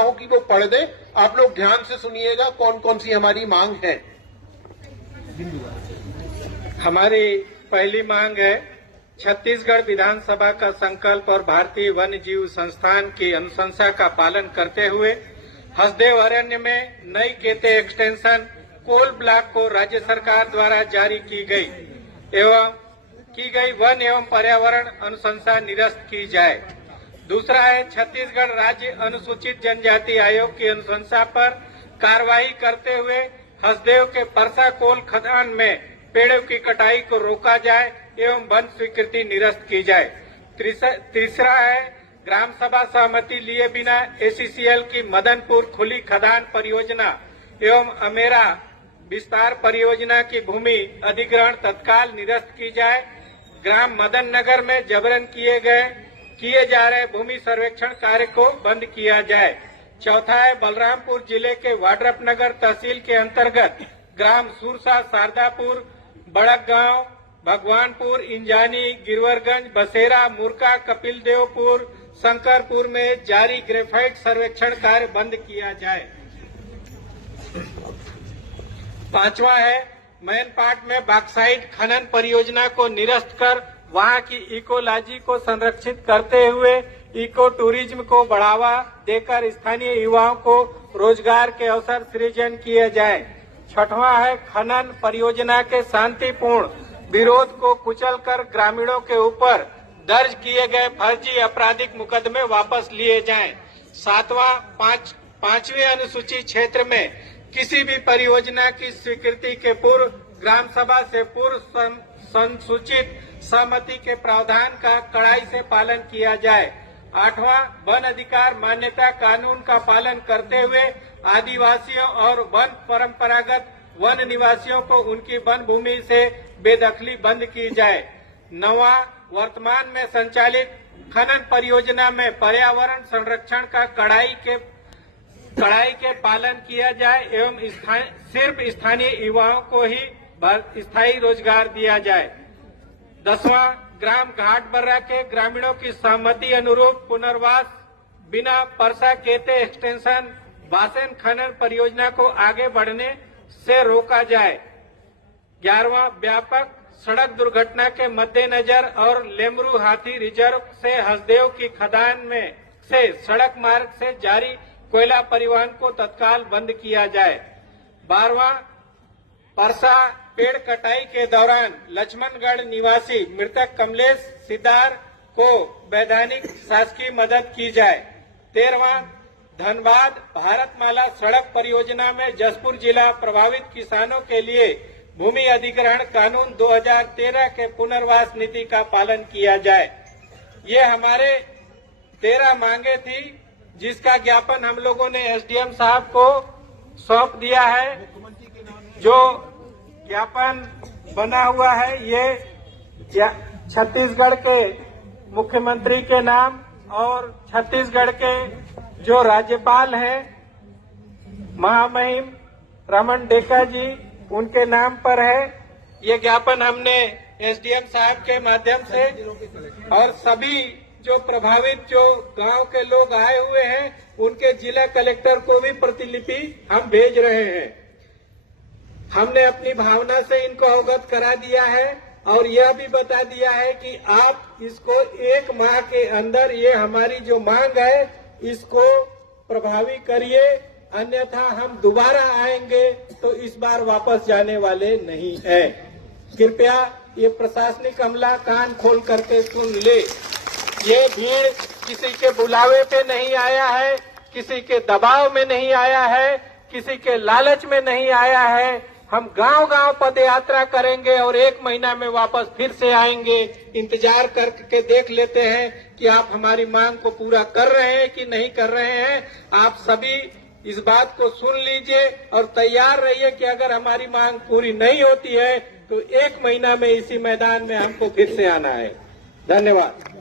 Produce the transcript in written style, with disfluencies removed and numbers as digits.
हूं कि वो पढ़ दें। आप लोग ध्यान से सुनिएगा कौन कौन सी हमारी मांग है। हमारी पहली मांग है, छत्तीसगढ़ विधानसभा का संकल्प और भारतीय वन्य जीव संस्थान की अनुशंसा का पालन करते हुए हसदेव अरण्य में नई केते एक्सटेंशन कोल ब्लॉक को राज्य सरकार द्वारा जारी की गई वन एवं पर्यावरण अनुशंसा निरस्त की जाए। दूसरा है, छत्तीसगढ़ राज्य अनुसूचित जनजाति आयोग की अनुशंसा पर कार्रवाई करते हुए हसदेव के परसा कोल खदान में पेड़ों की कटाई को रोका जाए एवं वन स्वीकृति निरस्त की जाए। तीसरा है, ग्राम सभा सहमति लिए बिना एसीसीएल की मदनपुर खुली खदान परियोजना एवं अमेरा विस्तार परियोजना की भूमि अधिग्रहण तत्काल निरस्त की जाए। ग्राम मदन नगर में जबरन किए जा रहे भूमि सर्वेक्षण कार्य को बंद किया जाए। चौथा है, बलरामपुर जिले के वाड्रफनगर तहसील के अंतर्गत ग्राम सुरसा, शारदापुर, बड़कगांव, भगवानपुर, इंजानी, गिरवरगंज, बसेरा, मुरका, कपिलदेवपुर, शंकरपुर में जारी ग्रेफाइट सर्वेक्षण कार्य बंद किया जाए। पांचवा है, मैनपाट में बॉक्साइट खनन परियोजना को निरस्त कर वहां की इकोलॉजी को संरक्षित करते हुए इको टूरिज्म को बढ़ावा देकर स्थानीय युवाओं को रोजगार के अवसर सृजन किए जाए। छठवां है, खनन परियोजना के शांतिपूर्ण विरोध को कुचलकर ग्रामीणों के ऊपर दर्ज किए गए फर्जी आपराधिक मुकदमे वापस लिए जाएं। सातवां, पांचवें अनुसूचित क्षेत्र में किसी भी परियोजना की स्वीकृति के पूर्व ग्राम सभा से पूर्व संसूचित सहमति के प्रावधान का कड़ाई से पालन किया जाए। आठवां, वन अधिकार मान्यता कानून का पालन करते हुए आदिवासियों और वन परंपरागत वन निवासियों को उनकी वन भूमि से बेदखली बंद की जाए। नौवां, वर्तमान में संचालित खनन परियोजना में पर्यावरण संरक्षण का कड़ाई के पालन किया जाए एवं सिर्फ स्थानीय युवाओं को ही स्थायी रोजगार दिया जाए। 10वां, ग्राम घाट बर्रा के ग्रामीणों की सहमति अनुरूप पुनर्वास बिना परसा केते एक्सटेंशन बासेन खनन परियोजना को आगे बढ़ने से रोका जाए। 11वां, व्यापक सड़क दुर्घटना के मद्देनजर और लेमरू हाथी रिजर्व से हसदेव की खदान में से सड़क मार्ग से जारी कोयला परिवहन को तत्काल बंद किया जाए। 12वां, परसा पेड़ कटाई के दौरान लक्ष्मणगढ़ निवासी मृतक कमलेश सिद्धार को वैधानिक शासकीय मदद की जाए। 13वां, धनबाद भारतमाला सड़क परियोजना में जसपुर जिला प्रभावित किसानों के लिए भूमि अधिग्रहण कानून 2013 के पुनर्वास नीति का पालन किया जाए। ये हमारे 13 मांगे थी, जिसका ज्ञापन हम लोगों ने एसडीएम साहब को सौंप दिया है। जो ज्ञापन बना हुआ है ये छत्तीसगढ़ के मुख्यमंत्री के नाम और छत्तीसगढ़ के जो राज्यपाल हैं महामहिम रमन डेका जी, उनके नाम पर है। ये ज्ञापन हमने एसडीएम साहब के माध्यम से और सभी जो प्रभावित जो गांव के लोग आए हुए हैं उनके जिला कलेक्टर को भी प्रतिलिपि हम भेज रहे हैं। हमने अपनी भावना से इनको अवगत करा दिया है और यह भी बता दिया है कि आप इसको 1 माह के अंदर ये हमारी जो मांग है इसको प्रभावी करिए, अन्यथा हम दोबारा आएंगे तो इस बार वापस जाने वाले नहीं है। कृपया ये प्रशासनिक अमला कान खोल करके सुन ले। ये भीड़ किसी के बुलावे पे नहीं आया है, किसी के दबाव में नहीं आया है, किसी के लालच में नहीं आया है। हम गांव-गांव पद यात्रा करेंगे और 1 महीना में वापस फिर से आएंगे। इंतजार करके देख लेते हैं कि आप हमारी मांग को पूरा कर रहे हैं कि नहीं कर रहे हैं। आप सभी इस बात को सुन लीजिए और तैयार रहिए कि अगर हमारी मांग पूरी नहीं होती है तो 1 महीना में इसी मैदान में हमको फिर से आना है। धन्यवाद।